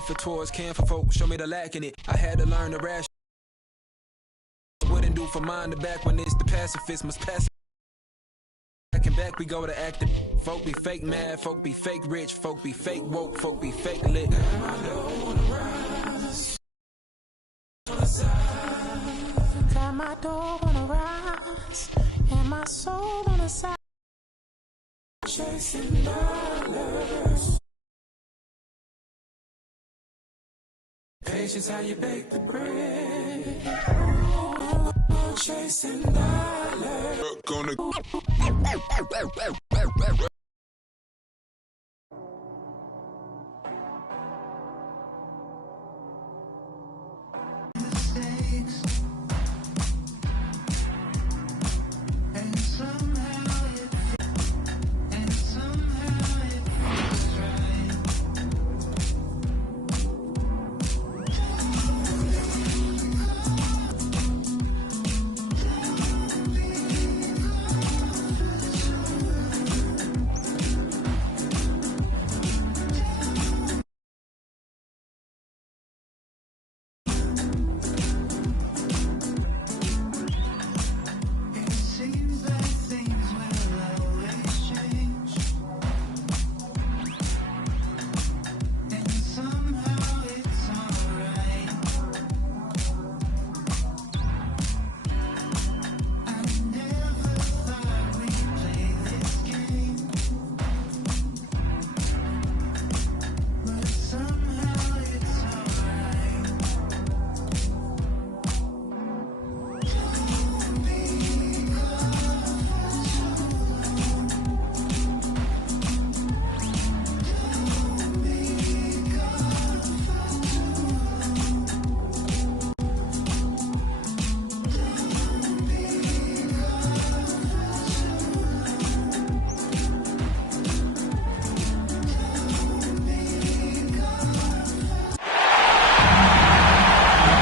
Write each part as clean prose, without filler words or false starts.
effort towards caring for folk, show me the lack in it. I had to learn the rash. Wouldn't do for mine the back when it's the pacifist must pass. Back and back we go to acting. Folk be fake mad, folk be fake rich, folk be fake woke, folk be fake lit. Got my dog on the rise, and my soul on the side. Chasing dollars. Patience, how you bake the bread. Chasing dollars.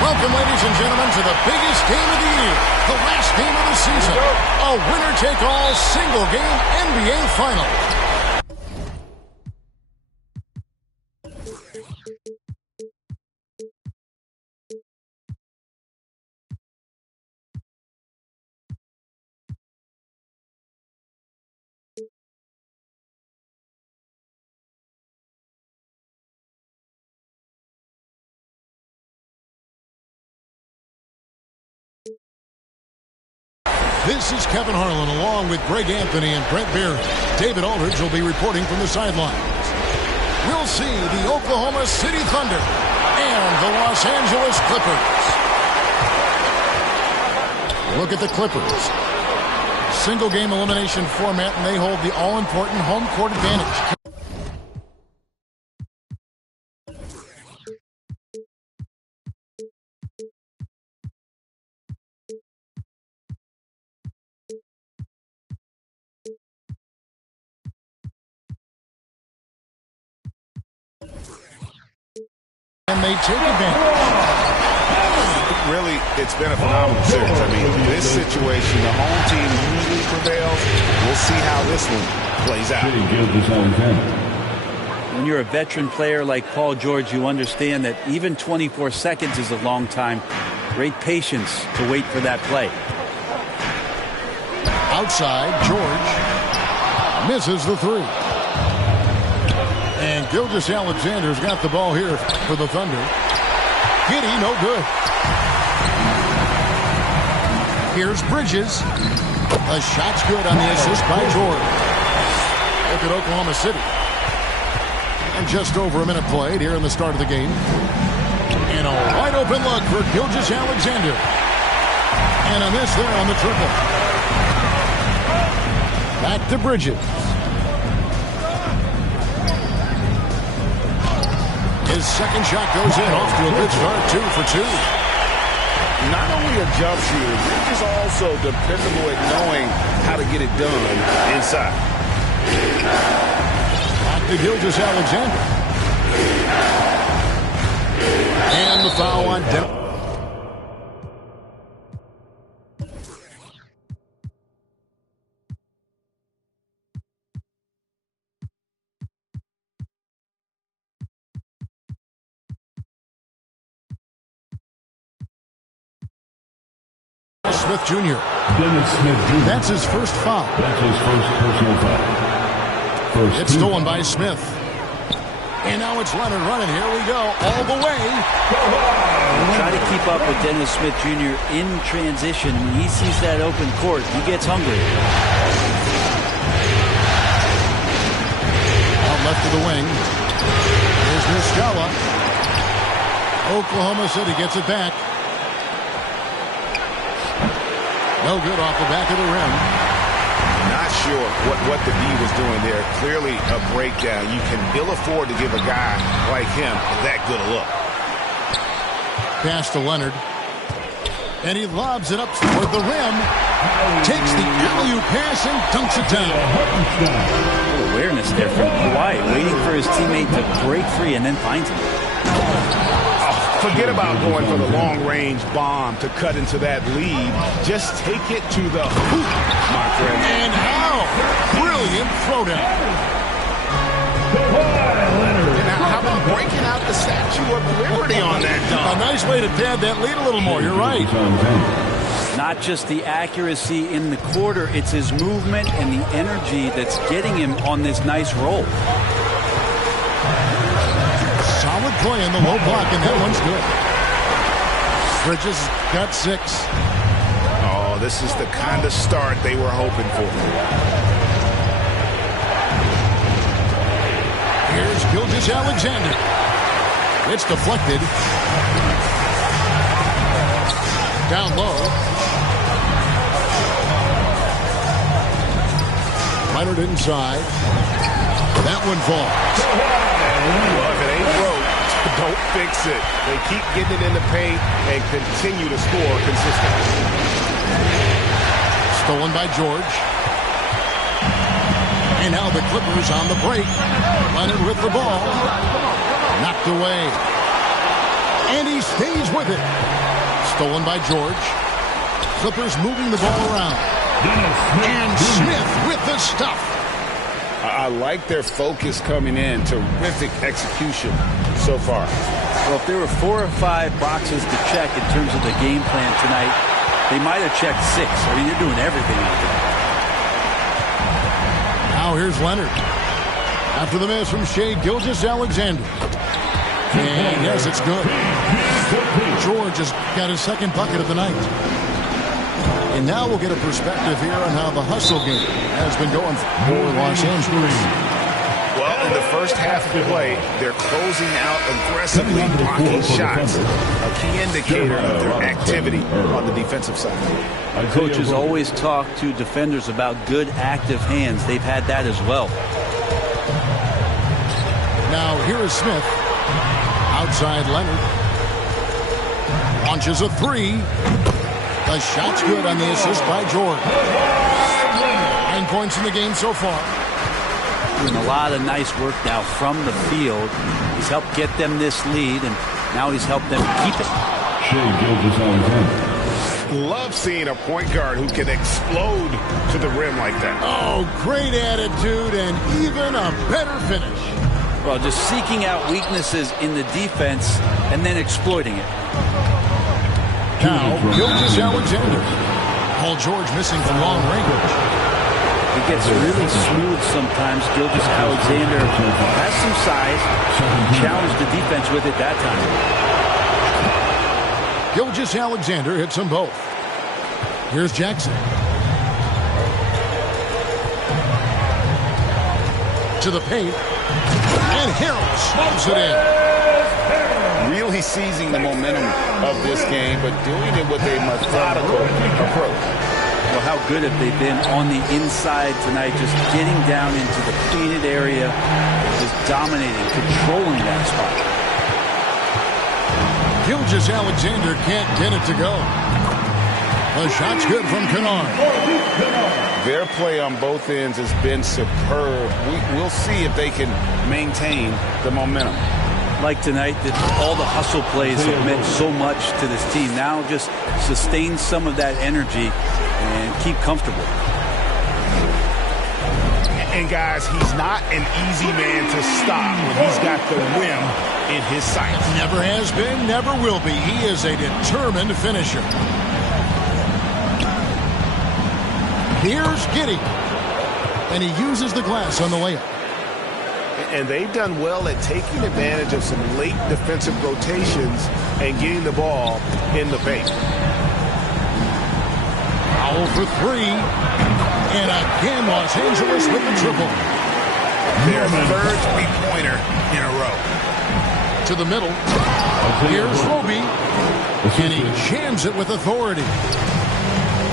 Welcome, ladies and gentlemen, to the biggest game of the year, the last game of the season, a winner-take-all single-game NBA Finals. This is Kevin Harlan along with Greg Anthony and Brent Barry. David Aldridge will be reporting from the sidelines. We'll see the Oklahoma City Thunder and the Los Angeles Clippers. Look at the Clippers. Single game elimination format, and they hold the all-important home court advantage. And they take advantage. Really, it's been a phenomenal series. I mean, this situation, the home team usually prevails. We'll see how this one plays out. When you're a veteran player like Paul George, you understand that even 24 seconds is a long time. Great patience to wait for that play. Outside, George misses the three. And Gilgeous-Alexander's got the ball here for the Thunder. Giddey, no good. Here's Bridges. The shot's good on the assist by George. Look at Oklahoma City. And just over a minute played here in the start of the game. And a wide open look for Gilgeous-Alexander. And a miss there on the triple. Back to Bridges. His second shot goes in, off to a good start, 2 for 2. Not only a jump shooter, Bridges also dependable at knowing how to get it done inside. Back to Gilgeous-Alexander. And the foul on Denver. Smith Jr. Dennis Smith Jr. That's his first foul. That's his first personal foul. It's stolen by Smith. And now it's Leonard running. Here we go. All the way. Try to keep up with Dennis Smith Jr. in transition. When he sees that open court, he gets hungry. Out left to the wing. Here's Muscala. Oklahoma City gets it back. No good off the back of the rim. Not sure what the D was doing there. Clearly a breakdown. You can ill afford to give a guy like him that good a look. Pass to Leonard. And he lobs it up toward the rim. Takes the alley-oop pass and dunks it down. Good awareness there from Kawhi, waiting for his teammate to break free and then finds him. Forget about going for the long-range bomb to cut into that lead. Just take it to the hoop, my friend. And how brilliant throwdown. Now, how about breaking out the Statue of Liberty on that dunk? A nice way to pad that lead a little more. You're right. Not just the accuracy in the quarter, it's his movement and the energy that's getting him on this nice roll. Solid play in the low block, and that one's good. Bridges got 6. Oh, this is the kind of start they were hoping for. Here's Gilgeous-Alexander. It's deflected. Down low. Leonard inside. That one falls. Well, if it ain't broke, don't fix it. They keep getting it in the paint and continue to score consistently. Stolen by George. And now the Clippers on the break. Leonard with the ball. Knocked away. And he stays with it. Stolen by George. Clippers moving the ball around. And Smith with the stuff. I like their focus coming in. Terrific execution so far. Well, if there were 4 or 5 boxes to check in terms of the game plan tonight, they might have checked 6. I mean, they're doing everything out there. Now here's Leonard. After the miss from Shai Gilgeous-Alexander. And yes, it's good. George has got his second bucket of the night. And now we'll get a perspective here on how the hustle game has been going for Los Angeles. Well, in the first half of the play, they're closing out aggressively, blocking shots. A key indicator of their activity on the defensive side. Coaches always talk to defenders about good active hands. They've had that as well. Now here is Smith. Outside Leonard. Launches a 3. The shot's good on the assist by George. 9 points in the game so far. Doing a lot of nice work now from the field. He's helped get them this lead, and now he's helped them keep it. Shai Gilgeous-Alexander. Love seeing a point guard who can explode to the rim like that. Oh, great attitude and even a better finish. Well, just seeking out weaknesses in the defense and then exploiting it. Now, Gilgeous-Alexander. Paul George missing from long range. He gets really smooth sometimes. Gilgeous-Alexander has some size. Challenged the defense with it that time. Gilgeous-Alexander hits them both. Here's Jackson. To the paint. And Harrell smokes it in. Really seizing the momentum of this game, but doing it with a methodical approach. Well, how good have they been on the inside tonight, just getting down into the painted area, just dominating, controlling that spot. Gilgeous-Alexander can't get it to go. The shot's good from Kennard. Their play on both ends has been superb. We'll see if they can maintain the momentum. Like tonight, that all the hustle plays have meant so much to this team. Now just sustain some of that energy and keep comfortable. And guys, he's not an easy man to stop when he's got the rim in his sights. Never has been, never will be. He is a determined finisher. Here's Giddey. And he uses the glass on the layup. And they've done well at taking advantage of some late defensive rotations and getting the ball in the paint. Powell for three. And again, Los Angeles with the triple. Their third three-pointer in a row. To the middle. Here's Roby. And he jams it with authority.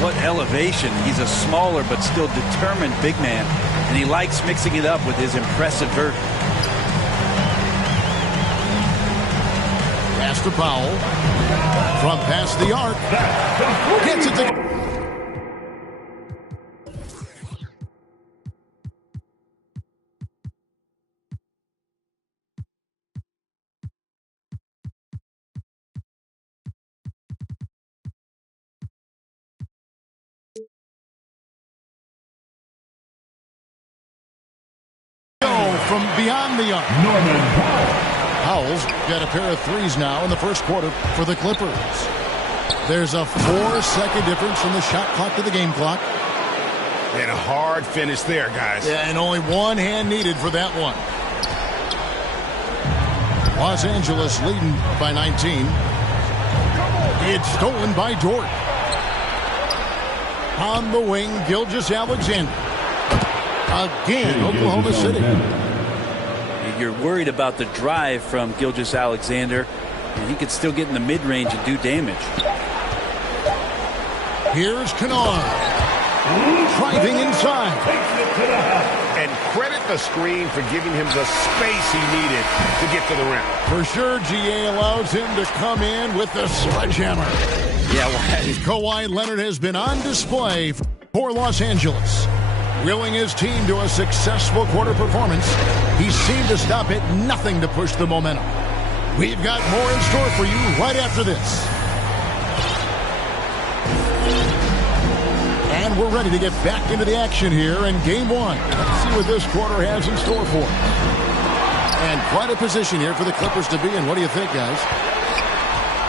What elevation. He's a smaller but still determined big man. And he likes mixing it up with his impressive vert. Pass to Powell. From past the arc. Gets it to... from beyond the arc. Norman Powell. Powell's got a pair of threes now in the first quarter for the Clippers. There's a 4-second difference from the shot clock to the game clock. And a hard finish there, guys. Yeah, and only one hand needed for that one. Los Angeles leading by 19. It's stolen by Dort. On the wing, Gilgeous-Alexander. Again, Oklahoma City. You're worried about the drive from Gilgeous-Alexander, and he could still get in the mid-range and do damage. Here's Kennard. Driving inside. And credit the screen for giving him the space he needed to get to the rim. For sure, GA allows him to come in with the sledgehammer. Yeah, well, Kawhi Leonard has been on display for Los Angeles. Willing his team to a successful quarter performance, he seemed to stop at nothing to push the momentum. We've got more in store for you right after this. And we're ready to get back into the action here in Game 1. Let's see what this quarter has in store for us. And quite a position here for the Clippers to be in. What do you think, guys?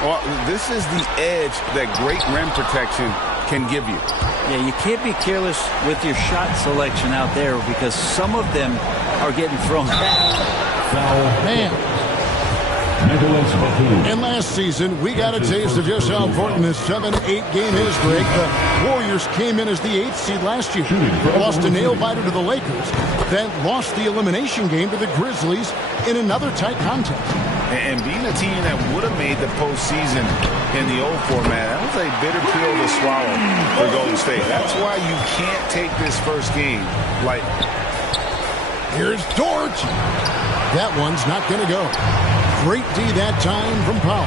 Well, this is the edge that great rim protection can give you. yeah, you can't be careless with your shot selection out there because some of them are getting thrown back. Foul. Man. Nicholas Batum. And last season, we got a taste of just how important this 7-8 game is, Greg. The Warriors came in as the 8th seed last year, lost a nail-biter to the Lakers, then lost the elimination game to the Grizzlies in another tight contest. And being a team that would have made the postseason in the old format, that was a bitter pill to swallow for Golden State. That's why you can't take this first game lightly. Here's Dort. That one's not going to go. Great D that time from Powell.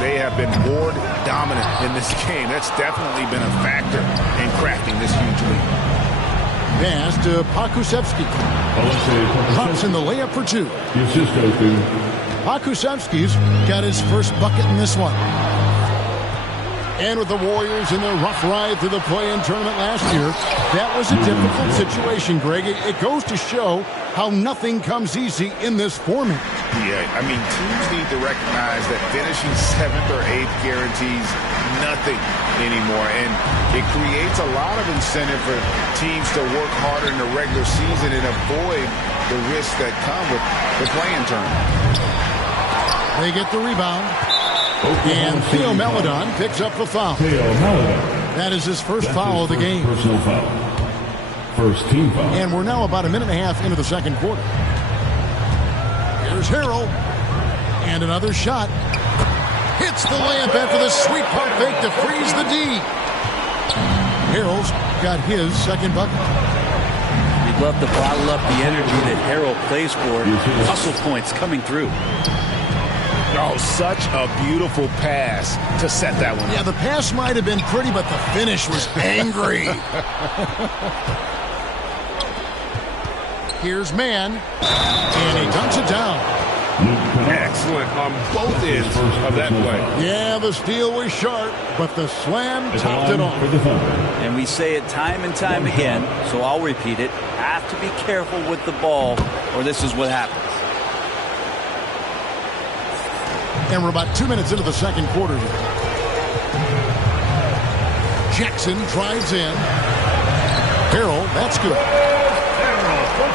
They have been board dominant in this game. That's definitely been a factor in crafting this huge lead. Pass to Pokusevski. Drops in the layup for two. The assist goes to Pokusevski's got his first bucket in this one. And with the Warriors in their rough ride through the play-in tournament last year, that was a difficult situation, Greg. It goes to show how nothing comes easy in this format. Yeah, I mean, teams need to recognize that finishing 7th or 8th guarantees nothing anymore. And it creates a lot of incentive for teams to work harder in the regular season and avoid the risks that come with the play-in tournament. They get the rebound. And Theo Maledon picks up the foul. Theo Maledon. That is his first foul of the game. Personal foul. First team foul. And we're now about a minute and a half into the second quarter. Here's Harrell. And another shot. Hits the layup after the sweet pump fake to freeze the D. Harrell's got his second bucket. You'd love to bottle up the energy that Harrell plays for. Hustle points coming through. Oh, such a beautiful pass to set that one. Yeah, the pass might have been pretty, but the finish was angry. Here's Mann, and he dunks it down. Excellent on both ends of that play. Yeah, the steal was sharp, but the slam topped it off. And we say it time and time again, so I'll repeat it. Have to be careful with the ball, or this is what happens. And we're about 2 minutes into the second quarter here. Jackson drives in. Harrell, that's good.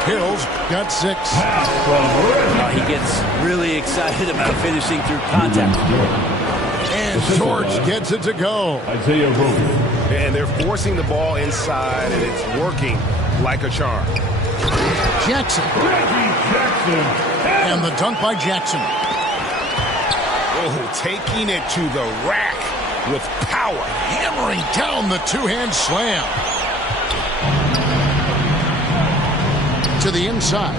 Harrell's got 6. He gets really excited about finishing through contact. And George gets it to go. Isaiah Roby. And they're forcing the ball inside, and it's working like a charm. Jackson. And the dunk by Jackson. Oh, taking it to the rack with power. Hammering down the two-hand slam. To the inside.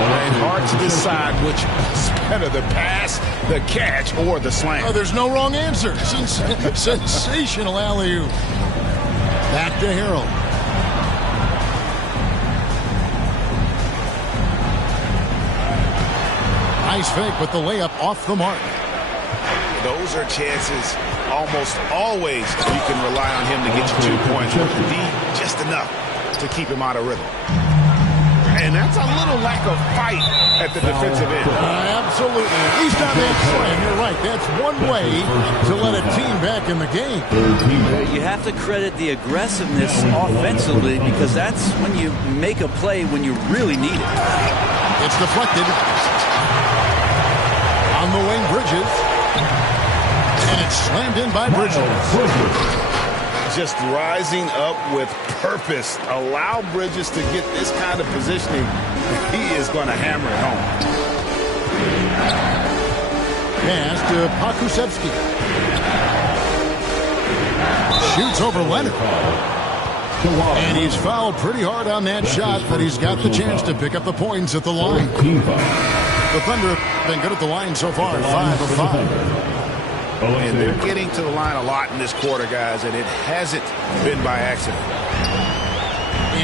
And hard to decide which is better, the pass, the catch, or the slam. Oh, there's no wrong answer. Sensational alley-oop. Back to Harrell. Nice fake with the layup off the mark. Those are chances almost always you can rely on him to get you 2 points. But the D, just enough to keep him out of rhythm. And that's a little lack of fight at the defensive end. Absolutely. At least on that slam, you're right. That's one way to let a team back in the game. You have to credit the aggressiveness offensively because that's when you make a play when you really need it. It's deflected. On the wing, Bridges. And it's slammed in by Bridges. Just rising up with purpose. Allow Bridges to get this kind of positioning. He is going to hammer it home. Pass to Pokusevski. Shoots over Leonard. And he's fouled pretty hard on that shot, but he's got the chance to pick up the points at the line. The Thunder have been good at the line so far, 5 of 5. And they're getting to the line a lot in this quarter, guys, and it hasn't been by accident.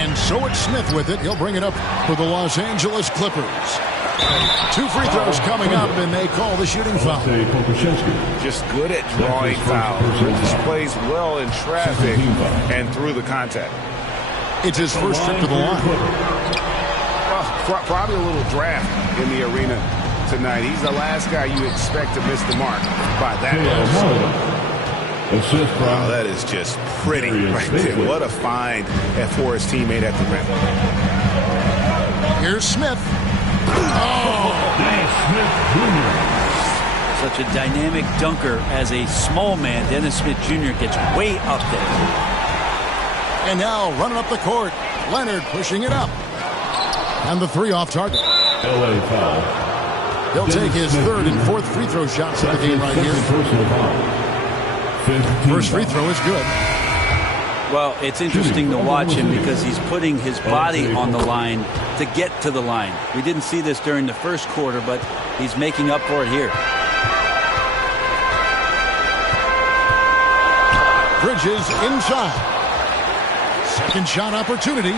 And so it's Smith with it. He'll bring it up for the Los Angeles Clippers. 2 free throws coming up, and they call the shooting foul. Just good at drawing fouls. Displays well in traffic and through the contact. It's his first trip to the line. Probably a little draft in the arena tonight. He's the last guy you expect to miss the mark by that much. Wow, that is just pretty right there. What a find for his teammate at the rim. Here's Smith. Such a dynamic dunker as a small man. Dennis Smith Jr. gets way up there. And now running up the court. Leonard pushing it up. And the 3 off target. LA foul. He'll take his 3rd and 4th free throw shots of the game right here. First free throw is good. Well, it's interesting to watch him because he's putting his body on the line to get to the line. We didn't see this during the first quarter, but he's making up for it here. Bridges inside. Second shot opportunity.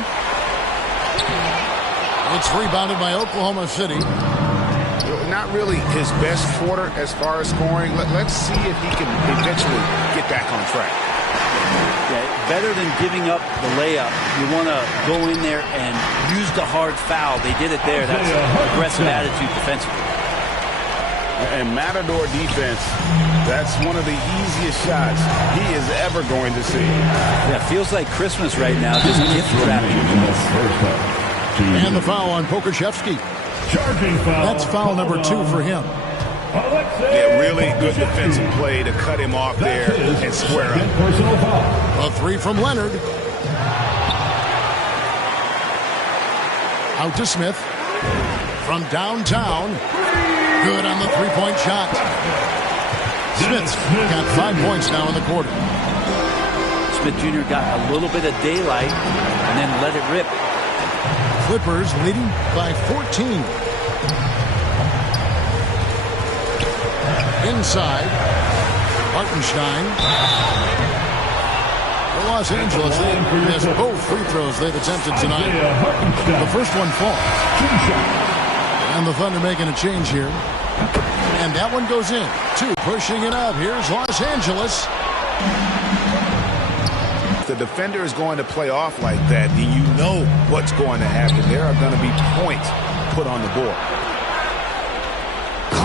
It's rebounded by Oklahoma City. Not really his best quarter as far as scoring. Let's see if he can eventually get back on track. Yeah, better than giving up the layup, you want to go in there and use the hard foul. They did it there. That's an aggressive attitude defensively. And Matador defense, that's one of the easiest shots he is ever going to see. Yeah, feels like Christmas right now, just gift wrapping. And the foul on Pokusevski. That's foul number 2 for him. Yeah, really good defensive play to cut him off there and square up. A 3 from Leonard. Out to Smith. From downtown. Good on the 3-point shot. Smith's got 5 points now in the quarter. Smith Jr. got a little bit of daylight and then let it rip. Clippers leading by 14. Inside, Hartenstein. For Los Angeles, they missed both free throws they've attempted tonight. The first one falls. And the Thunder making a change here. And that one goes in. 2 pushing it up. Here's Los Angeles. The defender is going to play off like that, and you know what's going to happen. There are going to be points put on the board.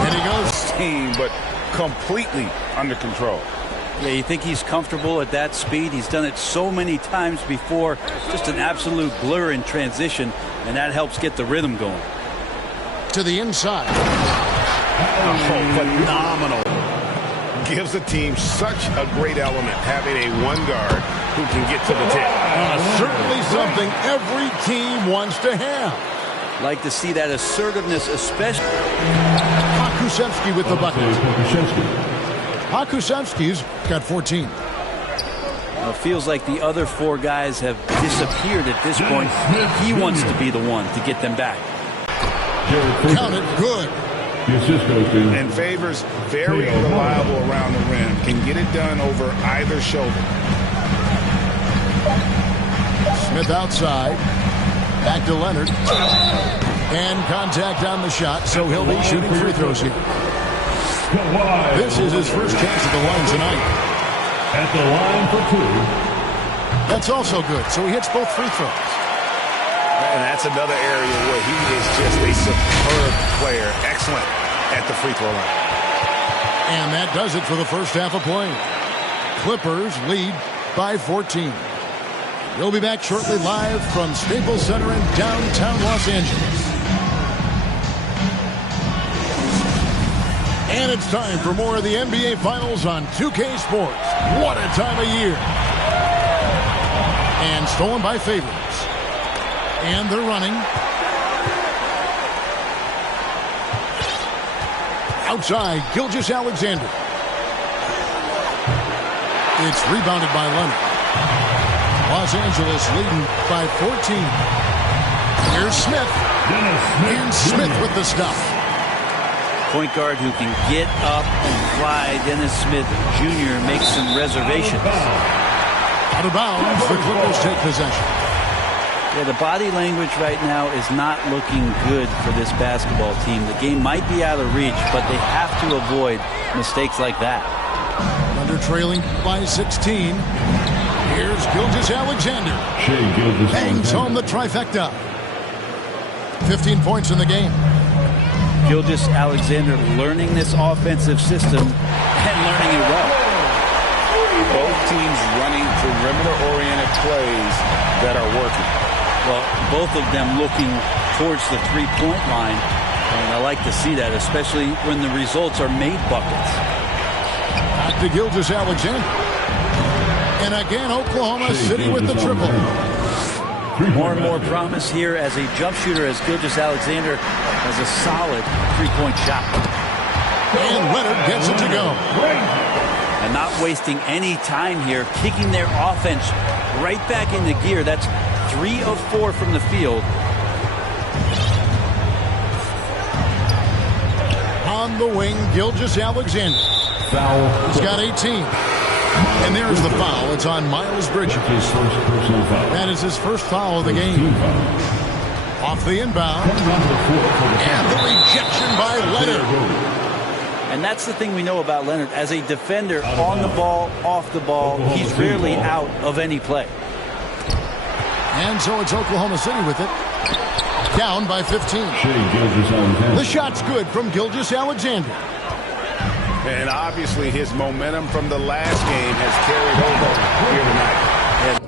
And he goes. Team, but completely under control. Yeah, you think he's comfortable at that speed? He's done it so many times before. Just an absolute blur in transition, and that helps get the rhythm going. To the inside. Oh, phenomenal. Gives the team such a great element having a one guard who can get to the tip. Certainly something every team wants to have. Like to see that assertiveness, especially. Pokusevski with the bucket. Pokusevski's got 14. It feels like the other four guys have disappeared at this point. He wants to be the one to get them back. Count it good. And Favors very reliable around the rim. Can get it done over either shoulder. Smith outside. Back to Leonard. And contact on the shot, so he'll be shooting free throws here. This is his first chance at the line tonight. At the line for 2. That's also good, so he hits both free throws. And that's another area where he is just a superb player. Excellent at the free throw line. And that does it for the first half of play. Clippers lead by 14. We'll be back shortly live from Staples Center in downtown Los Angeles. And it's time for more of the NBA Finals on 2K Sports. What a time of year. And stolen by Favors. And they're running. Outside, Gilgeous-Alexander. It's rebounded by Leonard. Los Angeles leading by 14. Here's Smith. And Smith with the stop. Point guard who can get up and fly. Dennis Smith Jr. makes some reservations. Out of bounds, the Clippers take possession. Yeah, the body language right now is not looking good for this basketball team. The game might be out of reach, but they have to avoid mistakes like that. Under trailing by 16. Here's Gilgeous-Alexander. Bangs home the trifecta. 15 points in the game. Gilgeous-Alexander learning this offensive system and learning it well. Both teams running perimeter-oriented plays that are working. Well, both of them looking towards the three-point line, and I like to see that, especially when the results are made buckets. Back to Gilgeous-Alexander. And again, Oklahoma City with the triple. More and more promise here as a jump shooter, as Gilgeous-Alexander has a solid three-point shot. And Leonard gets it to go. And not wasting any time here, kicking their offense right back into gear. That's 3 of 4 from the field. On the wing, Gilgeous-Alexander. Foul. He's got 18. And there's the foul. It's on Miles Bridges. His first personal foul. That is his first foul of the game. Off the inbound. And the rejection by Leonard. And that's the thing we know about Leonard. As a defender, on the ball, off the ball, he's rarely out of any play. And so it's Oklahoma City with it. Down by 15. The shot's good from Gilgeous-Alexander. And obviously his momentum from the last game has carried over here tonight.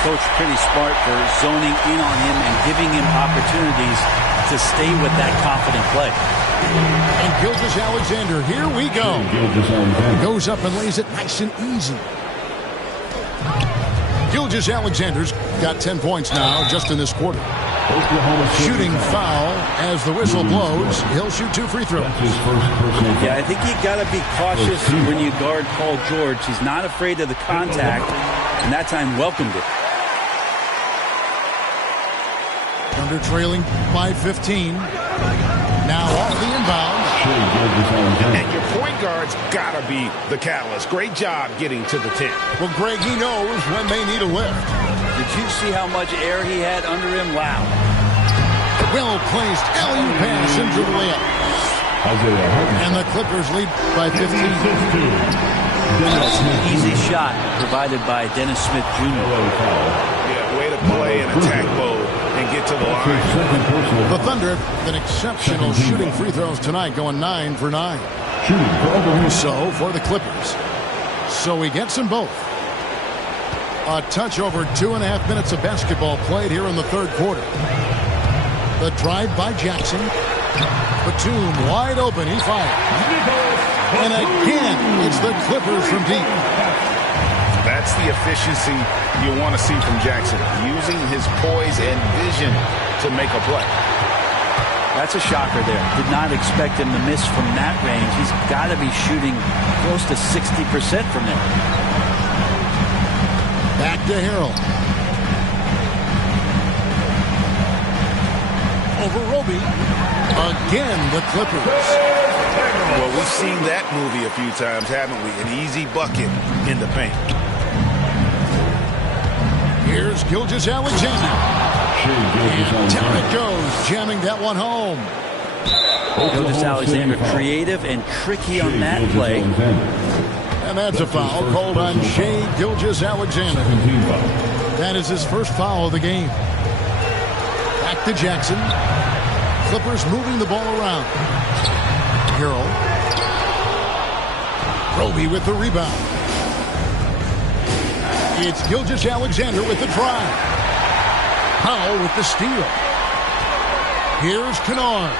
Coach pretty smart for zoning in on him and giving him opportunities to stay with that confident play. And Gilgeous-Alexander, here we go. Goes up and lays it nice and easy. Gilgeous-Alexander's got 10 points now just in this quarter. Shooting foul as the whistle blows. He'll shoot 2 free throws. Yeah, I think you got to be cautious when you guard Paul George. He's not afraid of the contact, and that time welcomed it. Under trailing by 15. Now off the inbound. And your point guard's got to be the catalyst. Great job getting to the 10. Well, Greg, he knows when they need a lift. Did you see how much air he had under him? Wow. Well-placed alley pass into the layup. And the Clippers lead by 15. That's an easy shot provided by Dennis Smith Jr. Yeah, way to play and attack mode. and get to the line. The Thunder have been exceptional shooting free throws tonight, going 9 for 9. So for the Clippers. So he gets them both. A touch over 2.5 minutes of basketball played here in the third quarter. The drive by Jackson. Batum wide open. He fires. And again, it's the Clippers from deep. That's the efficiency you want to see from Jackson. Using his poise and vision to make a play. That's a shocker there. Did not expect him to miss from that range. He's got to be shooting close to 60% from there. Back to Harrell. Over Roby. Again, the Clippers. Well, we've seen that movie a few times, haven't we? An easy bucket in the paint. Here's Gilgeous-Alexander. And down it goes, jamming that one home. Gilgeous-Alexander creative and tricky on that play. And that's a foul called on Shai Gilgeous-Alexander. That is his first foul of the game. Back to Jackson. Clippers moving the ball around. Harrell. Roby with the rebound. It's Gilgeous-Alexander with the drive. Powell with the steal. Here's Kennard.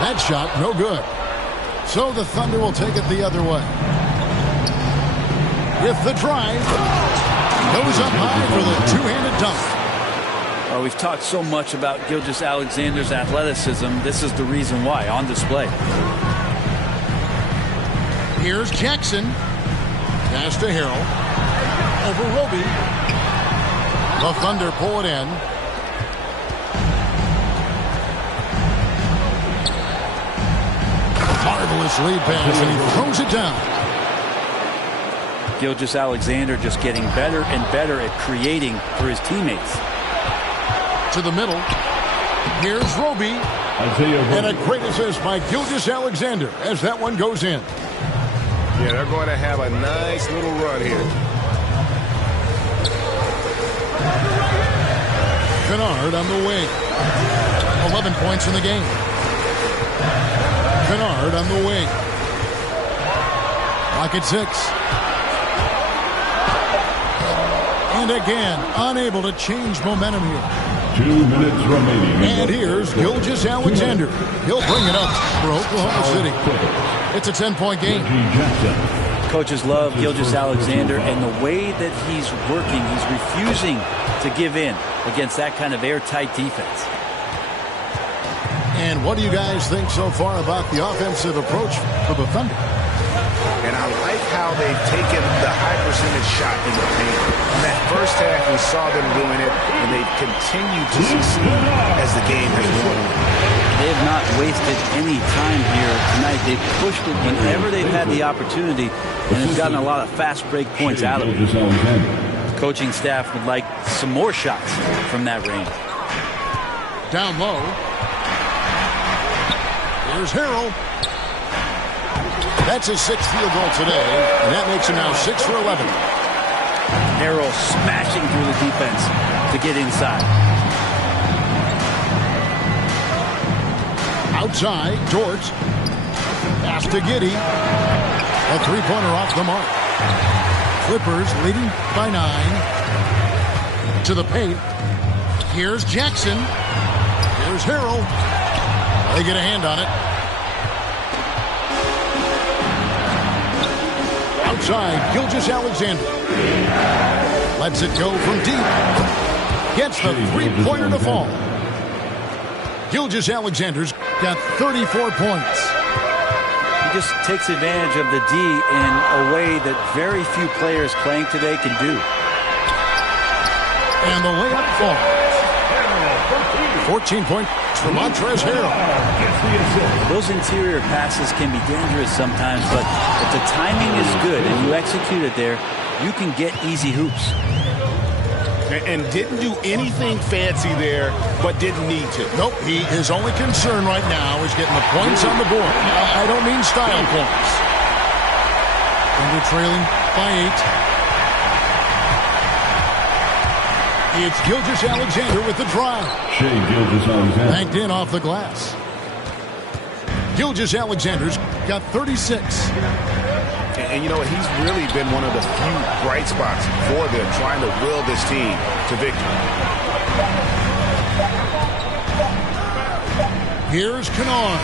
That shot, no good. So the Thunder will take it the other way. With the drive. Goes up high for the two-handed dunk. Well, we've talked so much about Gilgeous-Alexander's athleticism. This is the reason why, on display. Here's Jackson. Pass to Harrell. Over Roby. The Thunder pull it in. Marvelous lead pass, and he throws it down. Gilgeous-Alexander just getting better and better at creating for his teammates. To the middle. Here's Roby. And a great assist by Gilgeous-Alexander as that one goes in. Yeah, they're going to have a nice little run here. Kennard on the wing. 11 points in the game. Kennard on the wing. Clock at 6. And again, unable to change momentum here. 2 minutes remaining. And here's Gilgeous-Alexander. He'll bring it up for Oklahoma City. It's a 10-point game. Coaches love Gilgeous-Alexander and the way that he's working. He's refusing to give in against that kind of airtight defense. And what do you guys think so far about the offensive approach for the Thunder? And I like how they've taken the high percentage shot in the paint. In that first half, we saw them doing it, and they've continued to succeed as the game has gone on. They have not wasted any time here tonight. They've pushed it whenever they've had the opportunity, and have gotten a lot of fast break points out of it. The coaching staff would like some more shots from that range. Down low. Here's Harrell. That's his 6th field goal today, and that makes him now 6 for 11. Harrell smashing through the defense to get inside. Outside, Dort. Pass to Giddey. A three-pointer off the mark. Clippers leading by 9. To the paint. Here's Jackson. Here's Harrell. They get a hand on it. Outside, Gilgeous-Alexander. Lets it go from deep. Gets the three-pointer to fall. Gilgeous-Alexander's got 34 points. He just takes advantage of the D in a way that very few players playing today can do. And the layup falls. 14 points for Montrezl Harrell. Those interior passes can be dangerous sometimes, but if the timing is good and you execute it there, you can get easy hoops. And didn't do anything fancy there, but didn't need to. Nope, his only concern right now is getting the points on the board. I don't mean style points. And they're trailing by 8. It's Gilgeous-Alexander with the drive. Shea Gilgeous-Alexander. Banked in off the glass. Gilgeous-Alexander's got 36. And you know, he's really been one of the few bright spots for them, trying to will this team to victory. Here's Kennard.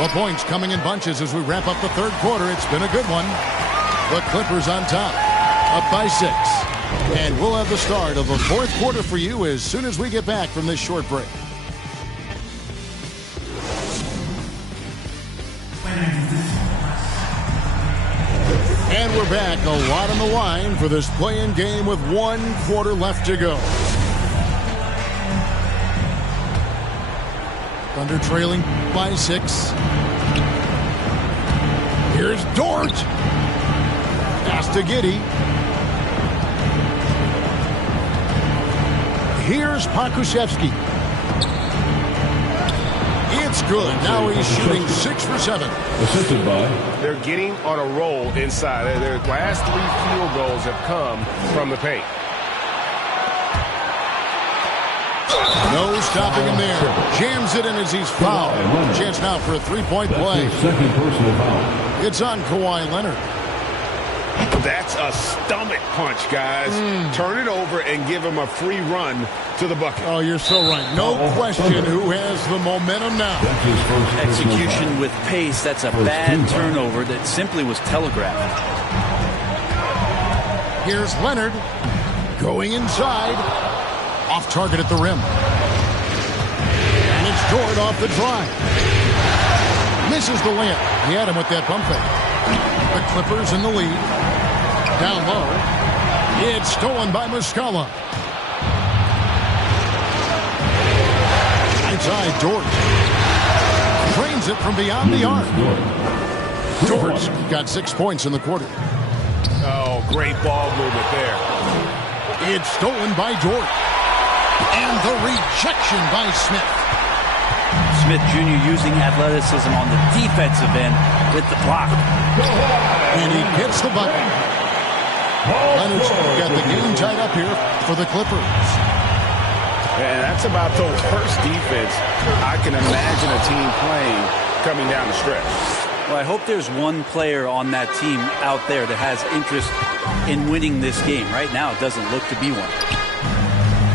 The points coming in bunches as we wrap up the third quarter. It's been a good one. The Clippers on top, up by 6. And we'll have the start of the fourth quarter for you as soon as we get back from this short break. And we're back. A lot on the line for this play-in game with 1 quarter left to go. Thunder trailing by 6. Here's Dort. Pass to Giddey. Here's Pokusevski. It's good. Now he's shooting 6 for 7. Assisted by. They're getting on a roll inside. Their last 3 field goals have come from the paint. No stopping him there. Jams it in as he's fouled. Chance now for a 3-point play. Second personal foul. It's on Kawhi Leonard. That's a stomach punch, guys. Turn it over and give him a free run to the bucket. Oh, you're so right. No question who has the momentum now. Execution with pace. That's a bad turnover that simply was telegraphed. Here's Leonard going inside. Off target at the rim. And it's Dort off the drive. Misses the layup. He had him with that pump fake. The Clippers in the lead. Down low. It's stolen by Muscala. Inside Dort. Drains it from beyond the arc. Dort's got 6 points in the quarter. Oh, great ball movement there. It's stolen by Dort. And the rejection by Smith. Smith Jr. using athleticism on the defensive end with the block. And he gets the bucket. Leonard's got the game tied up here for the Clippers. And that's about the worst defense I can imagine a team playing coming down the stretch. Well, I hope there's one player on that team out there that has interest in winning this game. Right now, it doesn't look to be one.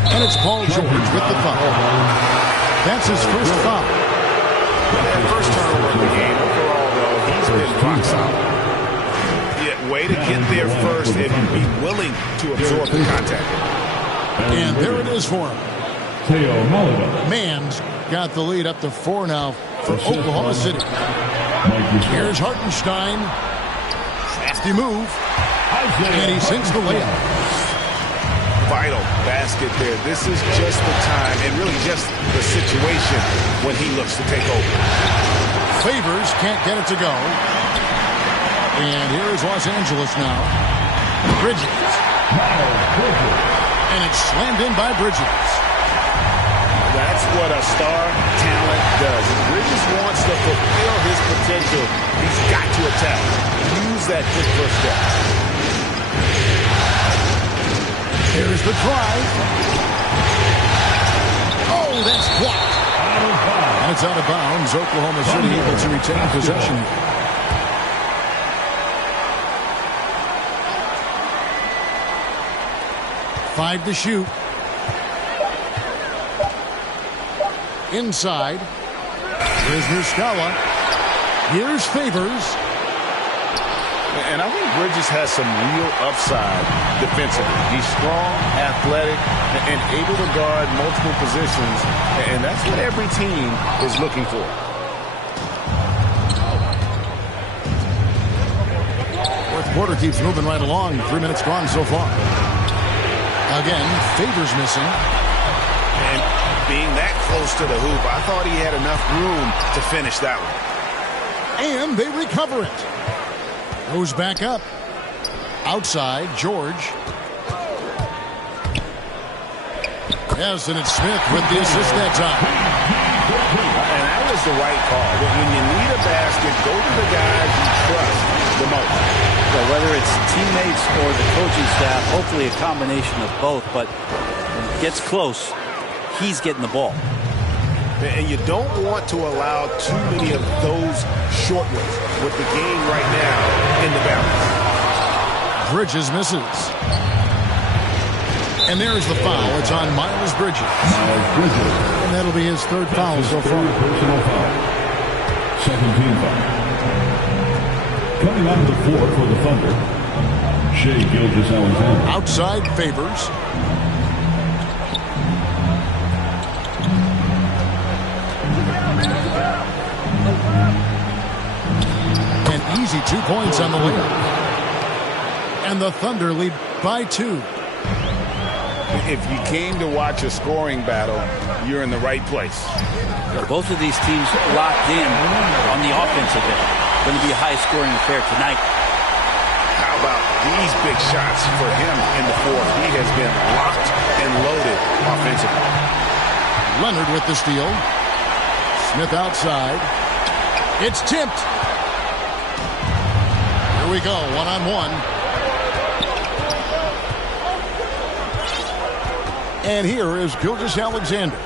And it's Paul George with the foul. That's his first foul. That first turnover of the game overall, though, he's been rock solid. Yeah, way to get there first and be willing to absorb the contact. And there it is for him. Theo Holiday. Mann's got the lead up to 4 now for Oklahoma City. Here's Hartenstein. Crafty move. And he sinks the layup. Vital basket there. This is just the time and really just the situation when he looks to take over. Favors can't get it to go. And here is Los Angeles now. Bridges. And it's slammed in by Bridges. That's what a star talent does. If Bridges wants to fulfill his potential, he's got to attack. Use that quick first step. Here's the drive. Oh, that's blocked. And it's out of bounds. Oklahoma City able to retain possession. Five to shoot. Inside. Here's Muscala. Here's Favors. And I think Bridges has some real upside defensively. He's strong, athletic, and able to guard multiple positions. And that's what every team is looking for. Fourth quarter keeps moving right along. 3 minutes gone so far. Again, Favors missing. And being that close to the hoop, I thought he had enough room to finish that one. And they recover it. Goes back up. Outside, George. Yes, and it's Smith with the assist that time. And that was the right call. When you need a basket, go to the guys you trust the most. So whether it's teammates or the coaching staff, hopefully a combination of both, but when it gets close, he's getting the ball. And you don't want to allow too many of those short ones with the game right now in the balance. Bridges misses. And there's the foul. It's on Miles Bridges. And that'll be his third foul so far. Personal foul. Second team foul. Coming onto the floor for the Thunder, Shai Gilgeous-Alexander. Outside Favors. An easy 2 points on the layup. And the Thunder lead by 2. If you came to watch a scoring battle, you're in the right place. Both of these teams locked in on the offensive end. Going to be a high-scoring affair tonight. How about these big shots for him in the fourth? He has been locked and loaded offensively. Leonard with the steal. Smith outside. It's tipped. Here we go, one-on-one. And here is Gilgeous-Alexander.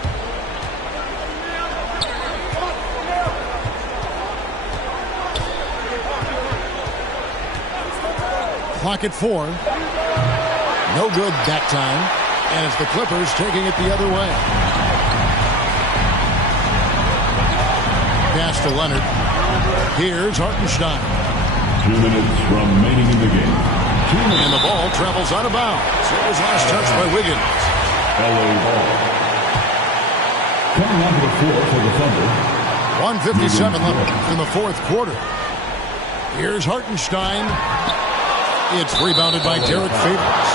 Clock at 4. No good that time. And it's the Clippers taking it the other way. Pass to Leonard. Here's Hartenstein. 2 minutes remaining in the game. And the ball travels out of bounds. It was last touched by Wiggins. LA ball. Coming onto the floor for the Thunder. 1:57 left in the fourth quarter. Here's Hartenstein. It's rebounded by Derek Favors.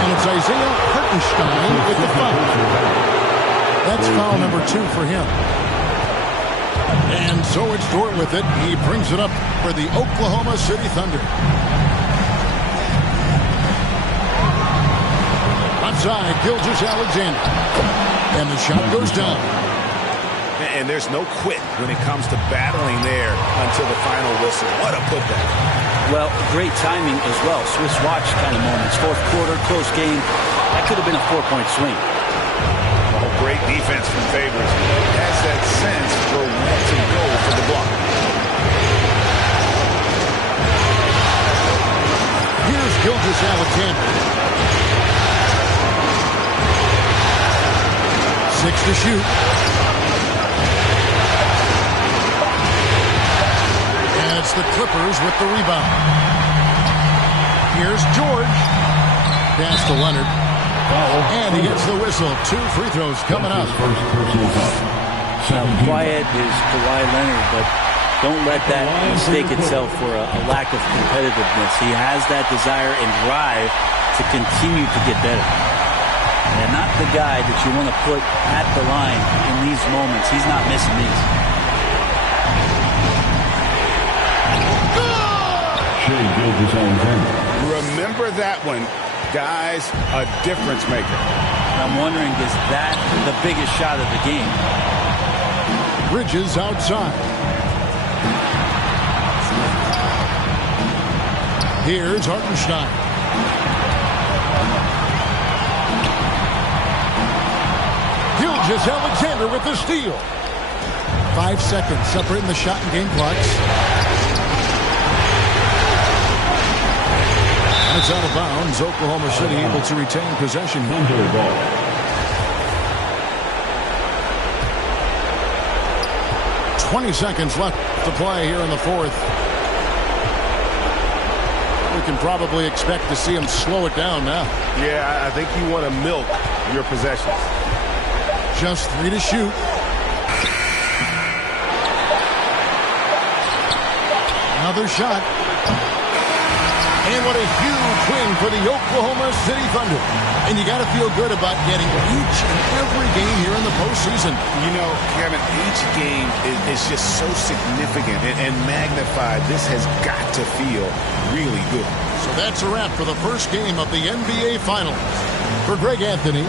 And it's Isaiah Hartenstein with the foul. That's foul number 2 for him. And so it's Dort with it. He brings it up for the Oklahoma City Thunder. Outside, Gilgeous-Alexander. And the shot goes down. And there's no quit when it comes to battling there until the final whistle. What a putback. Well, great timing as well. Swiss watch kind of moments. Fourth quarter, close game. That could have been a 4-point swing. Oh, great defense from Favors. Has that sense for when to go for the block. Here's Gilgeous-Alexander. 6 to shoot. And it's the Clippers with the rebound. Here's George. Pass to Leonard. And he gets the whistle. 2 free throws coming up. Now, quiet is Kawhi Leonard, but don't let that mistake itself for a lack of competitiveness. He has that desire and drive to continue to get better. And not the guy that you want to put at the line in these moments. He's not missing these. Shai Gilgeous-Alexander. Remember that one. Guys, a difference maker. I'm wondering, is that the biggest shot of the game? Bridges outside. Here's Hartenstein. Gilgeous-Alexander with the steal. 5 seconds separating the shot and game clocks. And it's out of bounds. Oklahoma City able to retain possession. Thunder ball. $20 seconds left to play here in the fourth. We can probably expect to see him slow it down now. Yeah, I think you want to milk your possessions. Just 3 to shoot. Another shot. And what a huge win for the Oklahoma City Thunder. And you got to feel good about getting each and every game here in the postseason. You know, Kevin, each game is just so significant and magnified. This has got to feel really good. So that's a wrap for the first game of the NBA Finals. For Greg Anthony.